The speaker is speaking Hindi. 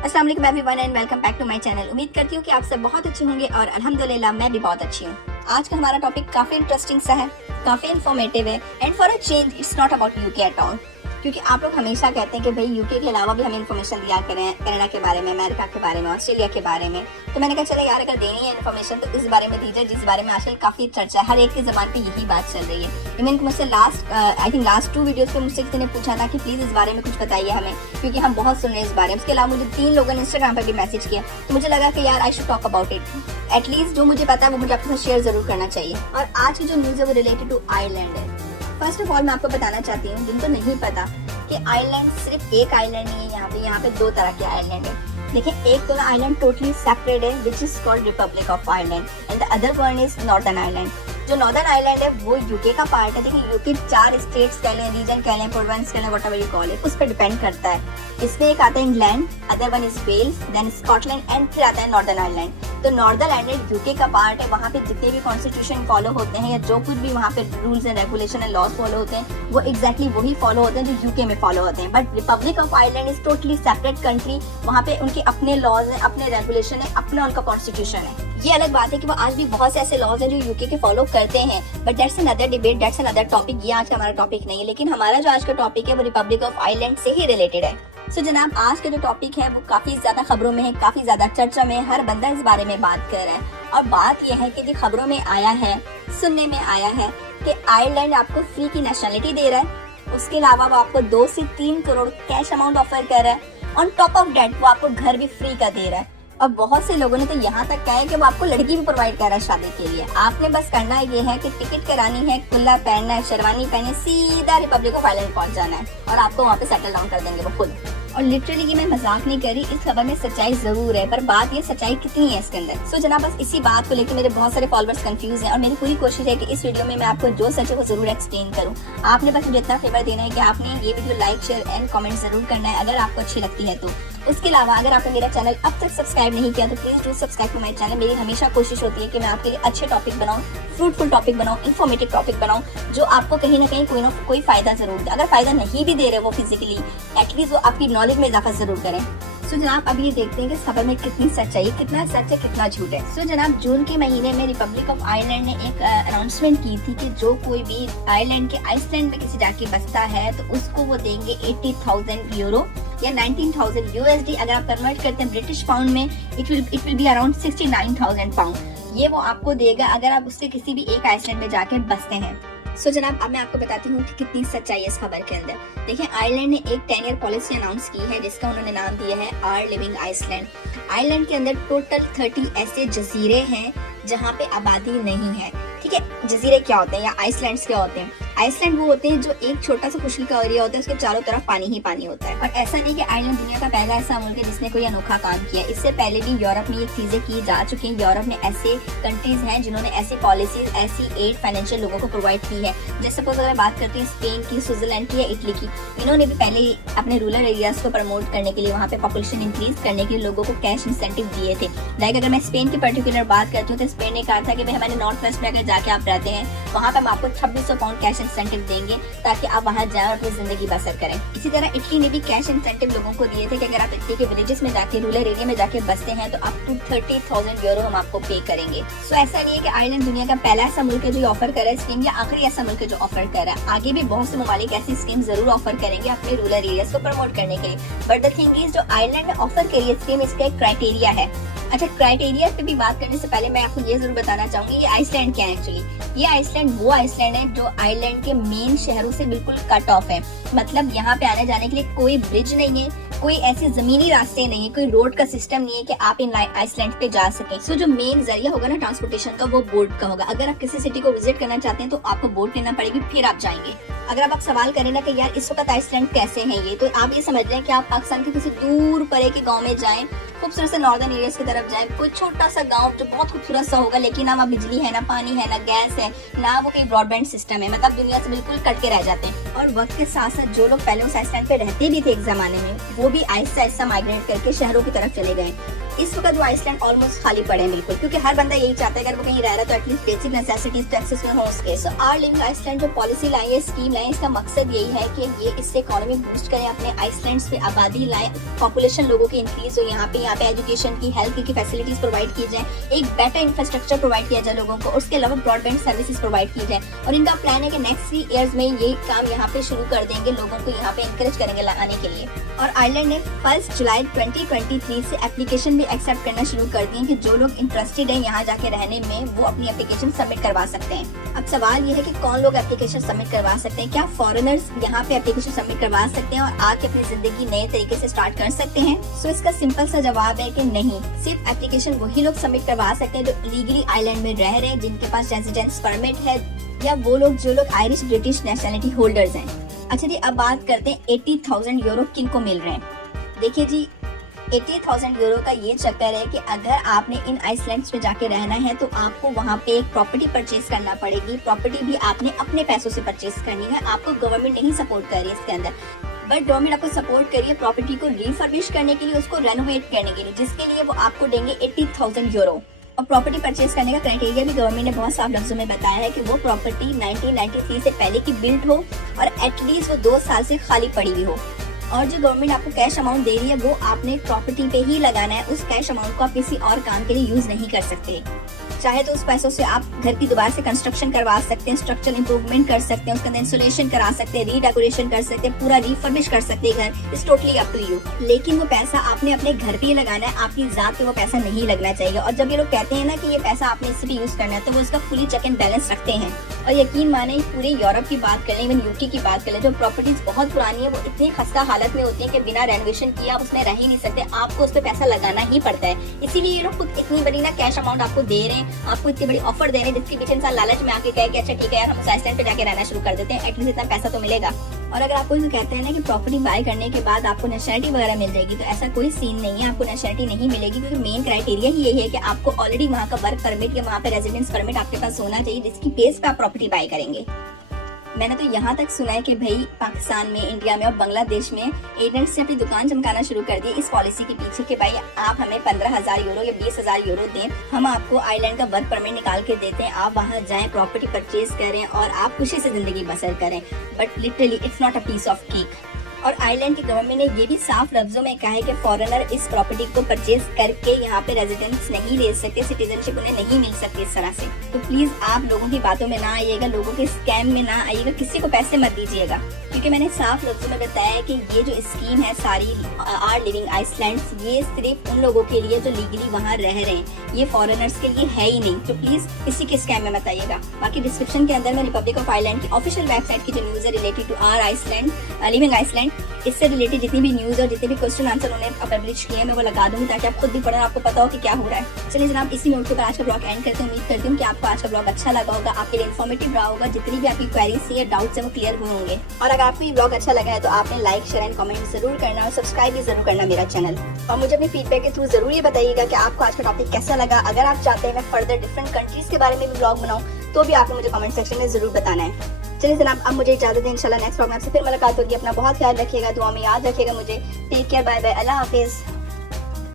अस्सलाम वालेकुम everyone and welcome back to my channel. उम्मीद करती हूँ कि आप सब बहुत अच्छे होंगे और अल्हम्दुलिल्लाह मैं भी बहुत अच्छी हूँ। आज का हमारा टॉपिक काफी इंटरेस्टिंग सा है, काफी इन्फॉर्मेटिव है and for a change it's not about UK at all. क्योंकि आप लोग हमेशा कहते हैं कि भाई यूके के अलावा भी हमें इन्फॉर्मेशन दिया करें, कनाडा के बारे में, अमेरिका के बारे में, ऑस्ट्रेलिया के बारे में। तो मैंने कहा चले यार अगर देनी है इन्फॉर्मेशन तो इस बारे में दीजिए जिस बारे में आजकल काफी चर्चा है, हर एक की जबान पे यही बात चल रही है। इवन मुझसे लास्ट 2 वीडियोस पे मुझसे किसी ने पूछा था कि प्लीज इस बारे में कुछ बताइए हमें, क्योंकि हम बहुत सुन रहे हैं इस बारे में। इसके अलावा मुझे 3 लोगों ने इंस्टाग्राम पर भी मैसेज किया, तो मुझे लगा कि यार I should talk about it. At least जो मुझे पता है वो मुझे आपके साथ शेयर जरूर करना चाहिए। और आज की जो न्यूज है वो रिलेटेड टू आयरलैंड है। फर्स्ट ऑफ ऑल मैं आपको बताना चाहती हूँ जिनको नहीं पता कि आयरलैंड सिर्फ एक आइलैंड नहीं है। यहाँ पे 2 तरह के आइलैंड है। देखिए, एक तो आइलैंड टोटली सेपरेट है which is called Republic of Ireland and the other one is northern Ireland. जो नॉर्दर्न आयरलैंड है वो यूके का पार्ट है। देखिए, यूके 4 स्टेट्स कह लें, रीजन कह लें, प्रोविंस कह लें, व्हाटएवर यू कॉल इट, उस पर डिपेंड करता है। इसमें एक आता है England, other one is Wales, then Scotland and फिर आता है नॉर्दर्न आयरलैंड। तो नॉर्दर्न आयरलैंड यूके का पार्ट है। वहाँ पे जितने भी कॉन्स्टिट्यूशन फॉलो होते हैं या जो कुछ भी वहाँ पे rules and regulation and laws follow होते हैं वो एग्जैक्टली वही फॉलो होते हैं जो यूके में फॉलो होते हैं। But Republic of Ireland is totally separate country. वहाँ पे उनके अपने लॉज हैं, अपने रेगुलेशन है, अपना उनका कॉन्स्टिट्यूशन है। ये अलग बात है कि वो आज भी बहुत से ऐसे लॉज हैं जो यूके के फॉलो करते हैं, but that's another debate, that's another topic. ये आज का हमारा टॉपिक नहीं है, लेकिन हमारा जो आज का टॉपिक है वो रिपब्लिक ऑफ आयरलैंड से ही रिलेटेड है। सो जनाब, आज का जो टॉपिक है वो काफी ज्यादा खबरों में है, काफी ज्यादा चर्चा में है, हर बंदा इस बारे में बात कर रहा है। और बात यह है कि जो खबरों में आया है, सुनने में आया है कि आयरलैंड आपको फ्री की नेशनलिटी दे रहा है। उसके अलावा वो आपको 2 से 3 करोड़ कैश अमाउंट ऑफर कर रहा है। ऑन टॉप ऑफ डेट वो आपको घर भी फ्री का दे रहा है। और बहुत से लोगों ने तो यहाँ तक कहा है कि वो आपको लड़की भी प्रोवाइड कर रहा है शादी के लिए। आपने बस करना ये है कि टिकट करानी है, कुल्ला पहनना है, शेरवानी पहने, सीधा रिपब्लिक ऑफ आयरलैंड पहुंच जाना है और आपको वहाँ पे सेटल डाउन कर देंगे वो खुद। और लिटरली ये मैं मजाक नहीं कर रही, इस खबर में सच्चाई जरूर है, पर बात ये सच्चाई कितनी है इसके अंदर। सो जनाब, बस इसी बात को लेकर मेरे बहुत सारे फॉलोअर्स कंफ्यूज हैं और मेरी पूरी कोशिश है कि इस वीडियो में मैं आपको जो सच है वो जरूर एक्सप्लेन करूं। आपने बस मुझे इतना फेवर देना है कि आपने ये video like, share and comment जरूर करना है अगर आपको अच्छी लगती है तो। उसके अलावा अगर आपने मेरा चैनल अब तक सब्सक्राइब नहीं किया तो please do subscribe to my channel. मेरी हमेशा कोशिश होती है कि मैं आपके लिए अच्छे टॉपिक बनाऊं, फ्रूटफुल टॉपिक बनाऊं, इन्फॉर्मेटिव टॉपिक बनाऊं जो आपको कहीं ना कहीं कोई ना कोई फायदा जरूर दे। अगर फायदा नहीं भी दे रहे वो फिजिकली, एटलीस्ट वो आपकी नॉलेज में इजाफा जरूर करें। सो जनाब, अब ये देखते हैं कि इस खबर में कितनी सच्चाई है, कितना सच है, कितना झूठ है। सो जनाब, जून के महीने में रिपब्लिक ऑफ आयरलैंड ने एक अनाउंसमेंट की थी कि जो कोई भी आयरलैंड के आइसलैंड में किसी जाके बसता है तो उसको वो देंगे 80,000 यूरो या 19,000 USD। अगर आप कन्वर्ट करते हैं ब्रिटिश पाउंड में, it will be around 69,000 pound. ये वो आपको देगा अगर आप उससे किसी भी एक आइसलैंड में जाके बसते हैं। सो जनाब, अब मैं आपको बताती हूँ कि कितनी सच्चाई है इस खबर के अंदर। देखिए, आयरलैंड ने एक 10 ईयर पॉलिसी अनाउंस की है जिसका उन्होंने नाम दिया है आवर लिविंग आइसलैंड। आयरलैंड के अंदर टोटल 30 ऐसे जजीरे हैं जहाँ पे आबादी नहीं है। ठीक है, जजीरे क्या होते हैं या आइसलैंड्स क्या होते हैं? आइसलैंड वो होते हैं जो एक छोटा सा खुशकी का एरिया होता है, उसके चारों तरफ पानी ही पानी होता है। और ऐसा नहीं कि आयरलैंड दुनिया का पहला ऐसा मुल्क है जिसने कोई अनोखा काम किया। इससे पहले भी यूरोप में ये चीजें की जा चुकी हैं। यूरोप में ऐसे कंट्रीज हैं जिन्होंने ऐसी पॉलिसीज, ऐसी एड फाइनेंशियल लोगों को प्रोवाइड की है। जैसे सपोज अगर बात करते हैं स्पेन की, स्विट्जरलैंड की या इटली की, इन्होंने भी पहले अपने रूरल एरियाज को प्रमोट करने के लिए, वहाँ पे पॉपुलेशन इंक्रीज करने के लिए लोगों को कैश इंसेंटिव दिए थे। लाइक अगर मैं स्पेन की पर्टिकुलर बात करती हूँ तो स्पेन ने कहा था कि भाई हमारे नॉर्थ वेस्ट में अगर जाके आप रहते हैं वहाँ पे हम आपको 2600 पाउंड कैश इंसेंटिव देंगे ताकि आप वहाँ जाएं और अपनी जिंदगी बसर करें। इसी तरह इटली ने भी कैश इंसेंटिव लोगों को दिए थे कि अगर आप इटली के विलेजेस में जाके, रूरल एरिया में जाके बसते हैं तो अप टू 30,000 यूरो हम आपको पे करेंगे। सो ऐसा नहीं है कि आयरलैंड दुनिया का पहला ऐसा मुल्क है जो ऑफर कर रहा है स्कीम या आखिरी ऐसा मुल्क है जो ऑफर कर रहा है। आगे भी बहुत से ममालिक ऐसी स्कीम जरूर ऑफर करेंगे अपने रूरल एरियाज को प्रमोट करने के लिए। बट द थिंग इज, जो आयरलैंड ने ऑफर करी है स्कीम, इसका एक क्राइटेरिया है। अच्छा, क्राइटेरिया पे भी बात करने से पहले मैं आपको ये जरूर बताना चाहूंगी ये आइसलैंड क्या है एक्चुअली। ये आइसलैंड वो आइसलैंड है जो आयरलैंड के मेन शहरों से बिल्कुल कट ऑफ है। मतलब यहाँ पे आने जाने के लिए कोई ब्रिज नहीं है, कोई ऐसे जमीनी रास्ते नहीं है, कोई रोड का सिस्टम नहीं है कि आप इन आइसलैंड पे जा सके। सो जो मेन जरिया होगा ना ट्रांसपोर्टेशन का, वो बोट का होगा। अगर आप किसी सिटी को विजिट करना चाहते हैं तो आपको बोट लेना पड़ेगी, फिर आप जाएंगे। अगर आप सवाल करें ना कि यार इस वक्त आइसलैंड कैसे है ये, तो आप ये समझ रहे हैं कि आप पाकिस्तान के किसी दूर परे के गांव में जाएं, खूबसूरत से नॉर्दर्न एरियाज की तरफ जाएं, कोई छोटा सा गांव जो बहुत खूबसूरत सा होगा, लेकिन ना वहाँ बिजली है, ना पानी है, ना गैस है, ना वो कोई ब्रॉडबैंड सिस्टम है। मतलब दुनिया से बिल्कुल कट के रह जाते हैं। और वक्त के साथ साथ जो लोग पहले उस आइसलैंड पे रहते भी थे एक जमाने में, वो भी आहिस्ता आहिस्ता माइग्रेट करके शहरों की तरफ चले गए। इस वक्त वो आइसलैंड ऑलमोस्ट खाली पड़े हैं बिल्कुल, क्योंकि हर बंदा यही चाहता है अगर वो कहीं रह रहा है तो एटलीस्ट बेसिक नेसेसिटीज तो एक्सेसिबल हो उसके। सो आवर लिविंग आइसलैंड जो पॉलिसी लाई है, स्कीम लाई, इसका मकसद यही है कि ये इससे इकोनॉमी बूस्ट करें, अपने आइसलैंड्स पे आबादी लाए, पॉपुलेशन लोगों की इंक्रीज हो, यहाँ पे एजुकेशन की, हेल्थ की फैसिलिटीज प्रोवाइड की जाए, एक बेटर इंफ्रास्ट्रक्चर प्रोवाइड किया जाए लोगों को, उसके अलावा ब्रॉडबैंड सर्विसेज प्रोवाइड की जाए। और इनका प्लान है कि नेक्स्ट 3 ईयर्स में ये काम यहाँ पे शुरू कर देंगे, लोगों को यहाँ पे इंकरेज करेंगे लगाने के लिए। और आयरलैंड ने 1 जुलाई 2023 से एप्लीकेशन भी एक्सेप्ट करना शुरू कर दिए कि जो लोग इंटरेस्टेड हैं यहाँ जाके रहने में वो अपनी एप्लीकेशन सबमिट करवा सकते हैं। अब सवाल ये है कि कौन लोग एप्लीकेशन सबमिट करवा सकते हैं? क्या फॉरेनर्स यहाँ पे एप्लीकेशन सबमिट करवा सकते हैं और आके अपनी जिंदगी नए तरीके से स्टार्ट कर सकते हैं? सो इसका सिंपल सा जवाब है कि नहीं, सिर्फ एप्लीकेशन वही लोग सबमिट करवा सकते हैं जो लीगली आइलैंड में रह रहे हैं, जिनके पास रेजिडेंस परमिट है, या वो लोग जो लोग आयरिश ब्रिटिश नेशनलिटी होल्डर्स हैं। अच्छा जी, अब बात करते हैं 80,000 यूरो किन को मिल रहे हैं। देखिए जी, 80,000 यूरो का ये चक्कर है कि अगर आपने इन आइसलैंड्स में जाके रहना है तो आपको वहाँ पे एक प्रॉपर्टी परचेज करना पड़ेगी। प्रॉपर्टी भी आपने अपने पैसों से परचेज करनी है, आपको गवर्नमेंट नहीं सपोर्ट कर रही है इसके अंदर, बट गवर्नमेंट आपको सपोर्ट करिए प्रॉपर्टी को रिफर्बिश करने के लिए, उसको रेनोवेट करने के लिए, जिसके लिए वो आपको देंगे 80,000 यूरो। और प्रॉपर्टी परचेज करने का क्राइटेरिया भी गवर्नमेंट ने बहुत साफ लफ्जों में बताया है कि वो प्रॉपर्टी 1993 से पहले की बिल्ड हो और एटलीस्ट वो 2 साल से खाली पड़ी हुई हो। और जो गवर्नमेंट आपको कैश अमाउंट दे रही है वो आपने प्रॉपर्टी पे ही लगाना है, उस कैश अमाउंट को आप किसी और काम के लिए यूज नहीं कर सकते। चाहे तो उस पैसों से आप घर की दोबारा से कंस्ट्रक्शन करवा सकते हैं, स्ट्रक्चरल इंप्रूवमेंट कर सकते हैं, उसके अंदर इंसुलेशन करा सकते हैं, रीडेकोरेशन कर सकते हैं, पूरा रिफर्बिश कर सकते हैं घर। It's totally up to you. लेकिन वो पैसा आपने अपने घर पे ही लगाना है, आपकी जात पे वो पैसा नहीं लगना चाहिए। और जब ये लोग कहते हैं ना कि ये पैसा आपने इसी पे यूज करना है, तो वो उसका फुली चेक एंड बैलेंस रखते हैं। और यकीन माने पूरे यूरोप की बात कर लें, इवन यूके की बात कर लें, जो प्रॉपर्टीज बहुत पुरानी है वो इतनी खस्ता हालत में होती है कि बिना रेनोवेशन किए आप उसमें रह ही नहीं सकते, आपको उस पर पैसा लगाना ही पड़ता है। इसीलिए ये लोग खुद इतनी बड़ी ना कैश अमाउंट आपको दे रहे हैं, आपको इतनी बड़ी ऑफर दे रहे हैं, जिसके पीछे इंसान लालच में आके कहे कि अच्छा ठीक है यार हम उस आइसलैंड पे जाके रहना शुरू कर देते हैं, एटलीस्ट इतना पैसा तो मिलेगा। और अगर आपको कहते हैं ना कि प्रॉपर्टी बाय करने के बाद आपको नेशनलिटी वगैरह मिल जाएगी, तो ऐसा कोई सीन नहीं है, आपको नेशनलिटी नहीं मिलेगी, क्योंकि मेन क्राइटेरिया ही यही है कि आपको ऑलरेडी वहाँ का वर्क परमिट या वहाँ पे रेजिडेंस परमिट आपके पास होना चाहिए, जिसकी बेस पे आप प्रॉपर्टी बाय करेंगे। मैंने तो यहाँ तक सुना है कि भाई पाकिस्तान में, इंडिया में और बांग्लादेश में एजेंट्स ने अपनी दुकान चमकाना शुरू कर दी इस पॉलिसी के पीछे कि भाई आप हमें 15,000 यूरो या 20,000 यूरो दें, हम आपको आइलैंड का वर्क परमिट निकाल के देते हैं, आप वहाँ जाएं, प्रॉपर्टी परचेज करें और आप खुशी से जिंदगी बसर करें। But literally it's not a piece of cake. और आइलैंड की गवर्नमेंट ने ये भी साफ लफ्जों में कहा है कि फॉरेनर इस प्रॉपर्टी को परचेज करके यहाँ पे रेजिडेंस नहीं ले सकते, सिटीजनशिप उन्हें नहीं मिल सकती इस तरह से। तो प्लीज आप लोगों की बातों में ना आइएगा, लोगों के स्कैम में ना आइएगा, किसी को पैसे मत दीजिएगा, क्योंकि मैंने साफ लफ्जों में बताया है कि ये जो स्कीम है सारी आवर लिविंग आइसलैंड्स, ये सिर्फ उन लोगों के लिए जो लीगली वहाँ रह रहे हैं, ये फॉरेनर्स के लिए है ही नहीं। तो प्लीज किसी के स्कैम में मत आइएगा। बाकी डिस्क्रिप्शन के अंदर मैं रिपब्लिक ऑफ आइलैंड की ऑफिशियल वेबसाइट की जो न्यूज है related to our Iceland living Iceland, इससे रिलेटेड जितनी भी न्यूज और जितने भी क्वेश्चन आंसर उन्हें पब्लिश किए हैं मैं वो लगा दूंगी, ताकि आप खुद भी पढ़ें, आपको पता हो कि क्या हो रहा है। चलिए जनाब, इसी नोट पर आज का ब्लॉग एंड करते हैं। उम्मीद करती हूँ कि आपको आज का ब्लॉग अच्छा लगा होगा, आपके लिए इन्फॉर्मेटिव रहा होगा, जितनी भी आपकी क्वेरीज या डाउट्स है वो क्लियर हुए होंगे। और अगर आपको ये ब्लॉग अच्छा लगा है तो आपने लाइक, शेयर एंड कमेंट जरूर करना और सब्सक्राइब भी जरूर करना मेरा चैनल। और मुझे अपने फीडबैक के थ्रू जरूर ये बताइएगा कि आपको आज का टॉपिक कैसा लगा। अगर आप चाहते हैं मैं फर्दर डिफरेंट कंट्रीज के बारे में भी ब्लॉग बनाऊँ तो भी आपको मुझे कमेंट सेक्शन में जरूर बताना है। चलिए जनाब, अब मुझे इजाजत दें, इंशाल्लाह नेक्स्ट ब्लॉग में आपसे फिर मुलाकात होगी। अपना बहुत ख्याल रखिएगा, दुआ में याद रखिएगा मुझे। टेक केयर, बाय बाय, अल्लाह हाफिज।